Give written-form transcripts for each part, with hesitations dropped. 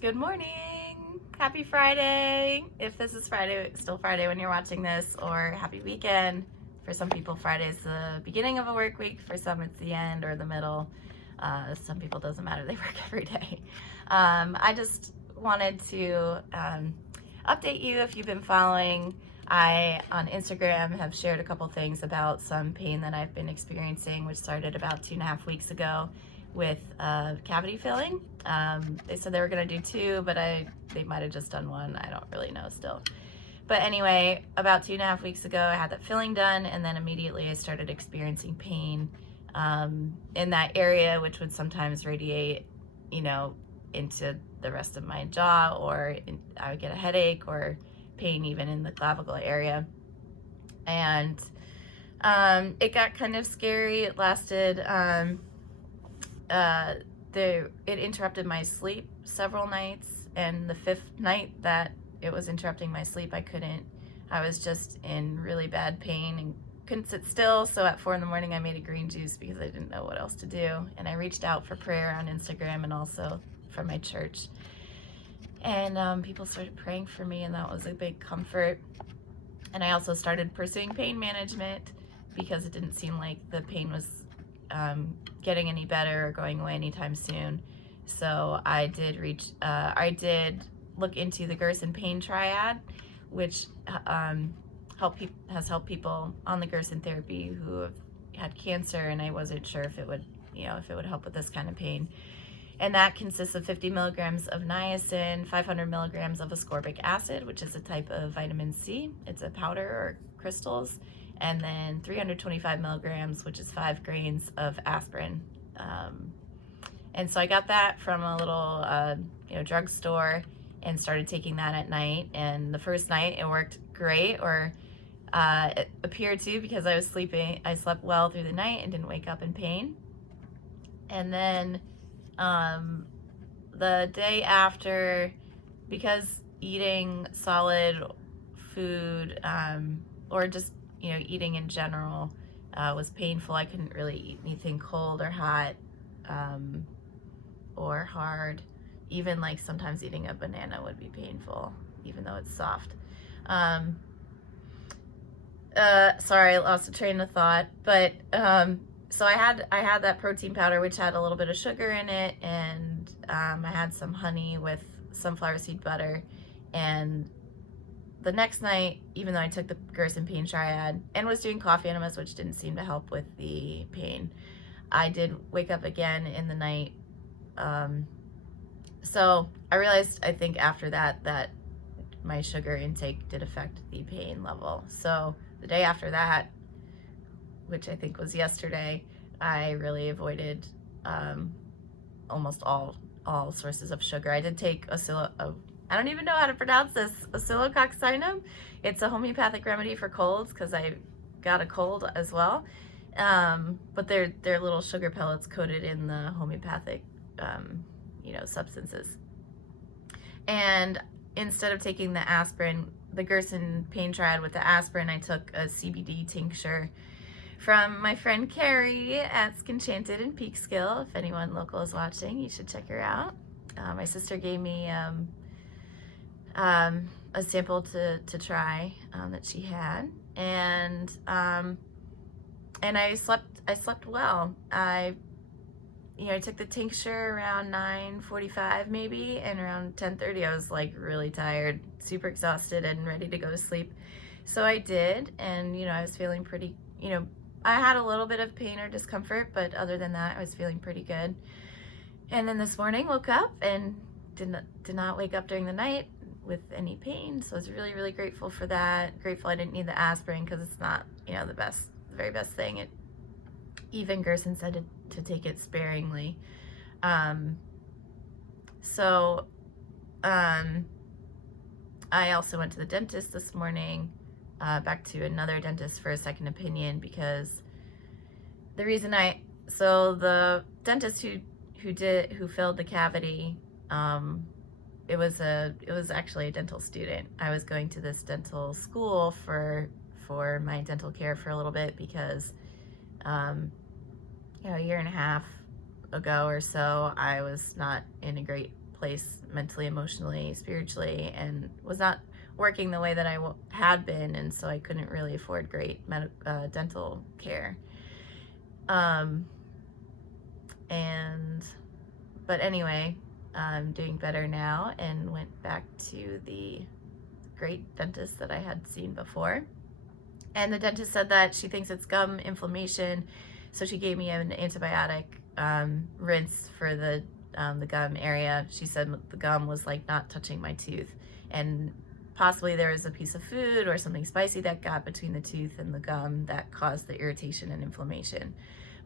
Good morning. Happy Friday. If this is Friday, still Friday when you're watching this, or happy weekend. For some people, Friday is the beginning of a work week. For some, it's the end or the middle. Some people, doesn't matter. They work every day. I just wanted to update you if you've been following. I, on Instagram, have shared a couple things about some pain that I've been experiencing, which started about 2.5 weeks ago with cavity filling. They said they were gonna do two, but they might have just done one. I don't really know still. But anyway, about 2.5 weeks ago, I had that filling done, and then immediately I started experiencing pain in that area, which would sometimes radiate, into the rest of my jaw, or I would get a headache or pain even in the clavicle area. And it got kind of scary. It lasted. It interrupted my sleep several nights, and the 5th night that it was interrupting my sleep, I was just in really bad pain and couldn't sit still. So at 4 a.m, I made a green juice because I didn't know what else to do. And I reached out for prayer on Instagram and also from my church. And people started praying for me, and that was a big comfort. And I also started pursuing pain management because it didn't seem like the pain was getting any better or going away anytime soon. So I did look into the Gerson Pain Triad, which has helped people on the Gerson therapy who have had cancer, and I wasn't sure if it would help with this kind of pain. And that consists of 50 milligrams of niacin, 500 milligrams of ascorbic acid, which is a type of vitamin C. It's a powder or crystals. And then 325 milligrams, which is 5 grains of aspirin. And so I got that from a little, drugstore and started taking that at night. And the first night it worked great, or it appeared to, because I was sleeping. I slept well through the night and didn't wake up in pain. And then the day after, because eating solid food or just eating in general was painful. I couldn't really eat anything cold or hot or hard. Even like sometimes eating a banana would be painful, even though it's soft. Sorry, I lost a train of thought. But so I had that protein powder, which had a little bit of sugar in it, and I had some honey with sunflower seed butter. And the next night, even though I took the Gerson Pain Triad and was doing coffee enemas, which didn't seem to help with the pain, I did wake up again in the night. So I realized, I think after that my sugar intake did affect the pain level. So the day after that, which I think was yesterday, I really avoided almost all sources of sugar. I did take I don't even know how to pronounce this, oscillococcinum. It's a homeopathic remedy for colds, because I got a cold as well. But they're little sugar pellets coated in the homeopathic substances. And instead of taking the aspirin, the Gerson Pain Triad with the aspirin, I took a CBD tincture from my friend Carrie at Skinchanted in Peekskill. If anyone local is watching, you should check her out. My sister gave me a sample to try that she had, and I slept well. I took the tincture around 9:45 maybe, and around 10:30 I was like really tired, super exhausted, and ready to go to sleep. So I did, and I was feeling pretty, I had a little bit of pain or discomfort, but other than that I was feeling pretty good. And then this morning woke up and did not wake up during the night with any pain, so I was really, really grateful for that. Grateful I didn't need the aspirin, because it's not the very best thing. Even Gerson said to take it sparingly. So I also went to the dentist this morning, back to another dentist for a second opinion, because the dentist who filled the cavity, it was actually a dental student. I was going to this dental school for my dental care for a little bit, because a year and a half ago or so, I was not in a great place mentally, emotionally, spiritually, and was not working the way that I had been, and so I couldn't really afford great dental care. But anyway, I'm doing better now and went back to the great dentist that I had seen before. And the dentist said that she thinks it's gum inflammation, so she gave me an antibiotic rinse for the gum area. She said the gum was like not touching my tooth, and possibly there was a piece of food or something spicy that got between the tooth and the gum that caused the irritation and inflammation.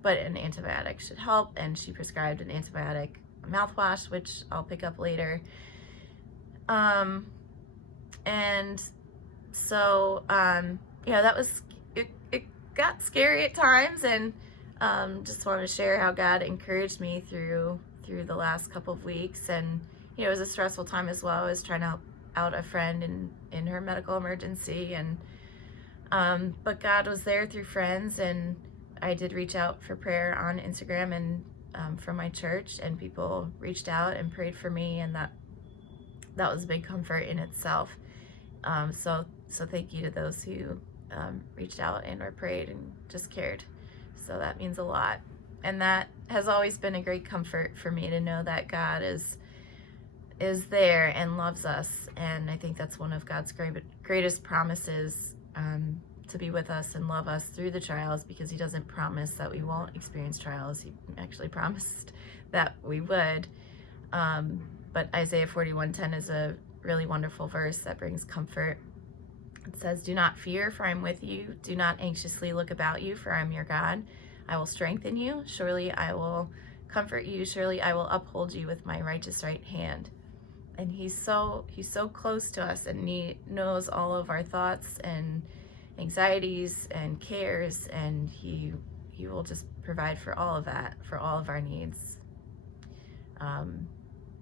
But an antibiotic should help, and she prescribed an antibiotic mouthwash, which I'll pick up later. And so, that was, it got scary at times, and just want to share how God encouraged me through the last couple of weeks. And it was a stressful time as well. I was trying to help out a friend in her medical emergency, and but God was there through friends, and I did reach out for prayer on Instagram and from my church, and people reached out and prayed for me, and that was a big comfort in itself. So thank you to those who reached out and or prayed and just cared. So that means a lot, and that has always been a great comfort for me to know that God is there and loves us. And I think that's one of God's greatest promises, to be with us and love us through the trials, because he doesn't promise that we won't experience trials. He actually promised that we would. But Isaiah 41:10 is a really wonderful verse that brings comfort. It says, "Do not fear, for I am with you. Do not anxiously look about you, for I am your God. I will strengthen you. Surely I will comfort you. Surely I will uphold you with my righteous right hand." And he's so close to us, and he knows all of our thoughts and anxieties and cares, and he will just provide for all of that, for all of our needs,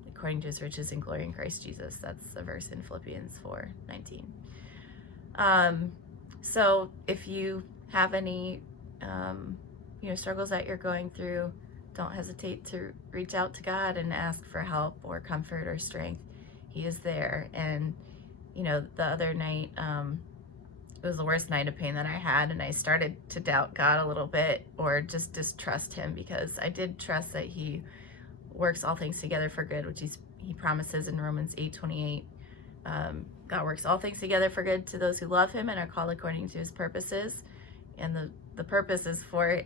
according to his riches and glory in Christ Jesus. That's the verse in Philippians 4:19. So if you have any struggles that you're going through, don't hesitate to reach out to God and ask for help or comfort or strength. He is there. And the other night, it was the worst night of pain that I had, and I started to doubt God a little bit, or just distrust him, because I did trust that he works all things together for good, which he promises in Romans 8:28. God works all things together for good to those who love him and are called according to his purposes. And the purpose is for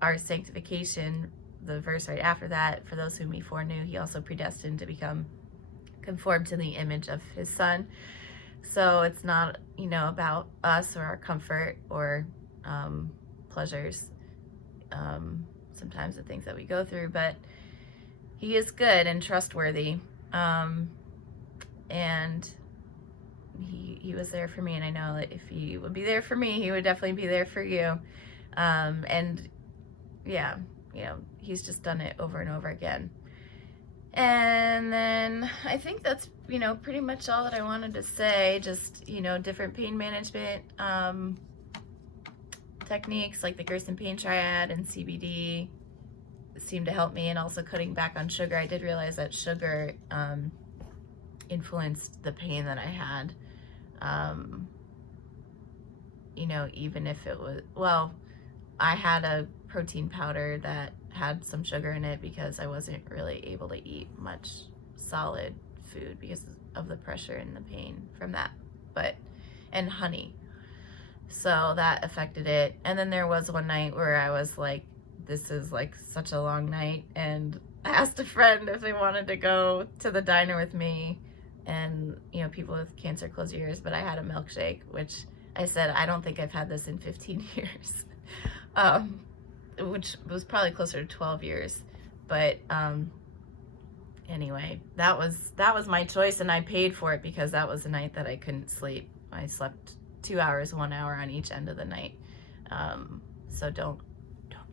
our sanctification. The verse right after that, "For those whom he foreknew, he also predestined to become conformed to the image of his son." So it's not, about us or our comfort or pleasures, sometimes the things that we go through, but he is good and trustworthy. And he was there for me, and I know that if he would be there for me, he would definitely be there for you. And yeah, he's just done it over and over again. And then I think that's, pretty much all that I wanted to say. Just, different pain management techniques like the Gerson Pain Triad and CBD seem to help me, and also cutting back on sugar. I did realize that sugar influenced the pain that I had. Even if it was, I had a protein powder that had some sugar in it because I wasn't really able to eat much solid food because of the pressure and the pain from that, and honey. So that affected it. And then there was one night where I was like, this is like such a long night, and I asked a friend if they wanted to go to the diner with me, and people with cancer close your ears, but I had a milkshake, which I said, I don't think I've had this in 15 years. Which was probably closer to 12 years. But anyway, that was my choice, and I paid for it because that was a night that I couldn't sleep. I slept 2 hours, 1 hour on each end of the night. So don't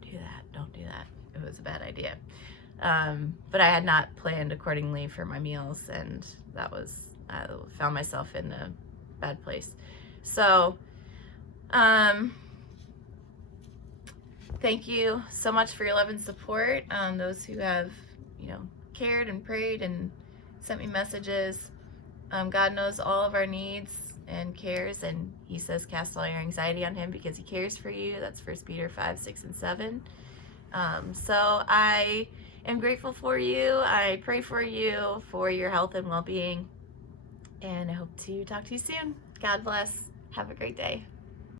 do that. It was a bad idea. But I had not planned accordingly for my meals, and I found myself in a bad place. So, thank you so much for your love and support. Those who have, cared and prayed and sent me messages. God knows all of our needs and cares, and he says cast all your anxiety on him because he cares for you. That's 1 Peter 5, 6, and 7. So I am grateful for you. I pray for you, for your health and well-being, and I hope to talk to you soon. God bless. Have a great day.